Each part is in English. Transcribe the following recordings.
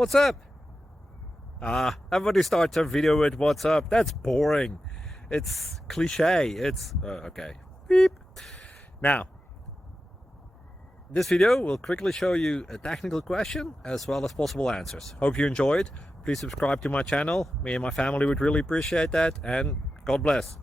What's up? Everybody starts a video with what's up. That's boring. It's cliche. It's okay. Beep. Now, this video will quickly show you a technical question as well as possible answers. Hope you enjoyed. Please subscribe to my channel. Me and my family would really appreciate that, and God bless.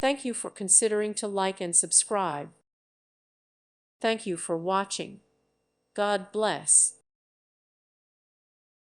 Thank you for considering to like and subscribe. Thank you for watching. God bless.